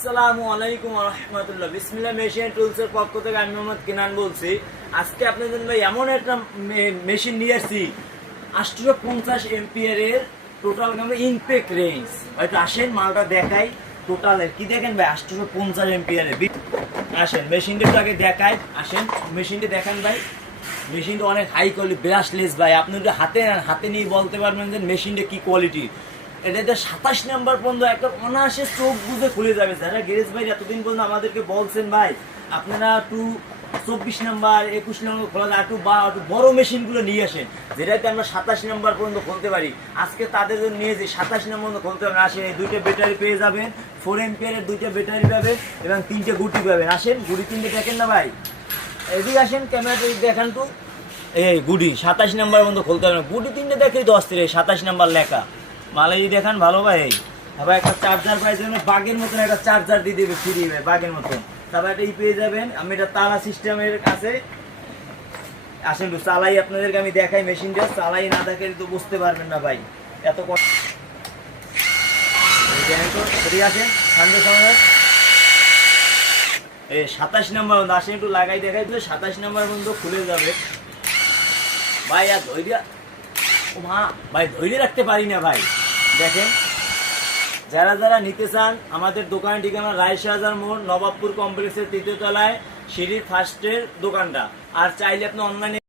আসসালামু আলাইকুম ওয়া রাহমাতুল্লাহ। বিসমিল্লাহ মেশিন টুলসের পক্ষ থেকে আমি মোহাম্মদ কিনান বলছি। আজকে আপনাদের জন্য এমন একটা মেশিন নিয়ে আসছি 850 এম্পিয়ারের টোটাল ইনপেক রেঞ্জ। হয়তো আসেন মালটা দেখাই। টোটাল কি দেখেন ভাই, 850 এম্পিয়ারের। আসেন মেশিনটা একটু আগে দেখাই। আসেন মেশিনটা দেখেন ভাই, মেশিনটা অনেক হাই কোয়ালিটি, ব্রাশলেস ভাই। আপনি যদি হাতে নিয়ে বলতে পারবেন যে মেশিনটা কি কোয়ালিটি। এটা 27 নাম্বার পর্যন্ত একটা অনায়াসে চোখ বুঝে খুলে যাবে। যারা গ্যারেজ ভাই এতদিন পর্যন্ত আমাদেরকে বলছেন ভাই আপনারা একটু 24 নাম্বার 21 নাম্বার খোলা যায়, একটু বড় মেশিনগুলো নিয়ে আসেন যেটাতে আমরা 27 নাম্বার পর্যন্ত খুলতে পারি। আজকে তাদের জন্য নিয়ে যে 27 নাম্বার পর্যন্ত খুলতে পারবেন। আসেন এই দুইটা ব্যাটারি পেয়ে যাবেন, 4 এম্পিয়ারের দুইটা ব্যাটারি পাবেন এবং 3টে গুটি পাবেন। আসেন গুটি 3টে দেখেন না ভাই, এদিকে আসেন ক্যামেরাটা দেখান তো। এই গুডি 27 নাম্বার পর্যন্ত খুলতে পারবেন। গুডি 3টে দেখেই তো অস্থির, 27 নাম্বার লেখা। মালাই দেখান ভালো ভাই। আবার একটা চার্জার পাই যাবেন, বাগের মতন একটা চার্জার দিয়ে দেবে ফ্রি, বাগের মতন। তারপর একটা পেয়ে যাবেন, আমি এটা তালা সিস্টেমের কাছে। আসেন একটু চালাই আপনাদেরকে আমি দেখাই। মেশিনটা চালাই না দেখে তো বুঝতে পারবেন না ভাই, এত কষ্ট। আসেন ঠান্ডার সময় এই 27 নাম্বার বন্ধু, আসেন একটু লাগাই দেখাই দিলে 27 নাম্বার বন্ধু খুলে যাবে ভাই। আর ধৈর্য ভাই ধৈর্য রাখতে পারি না ভাই। দেখেন যারা যারা নিতে চান আমাদের দোকানের ঠিকানা রায়শাহজার মোড়, নবাবপুর কমপ্লেক্সের 3য় তলায়, সিঁড়ির ফার্স্টের দোকানটা। আর চাইলে আপনি অনলাইনে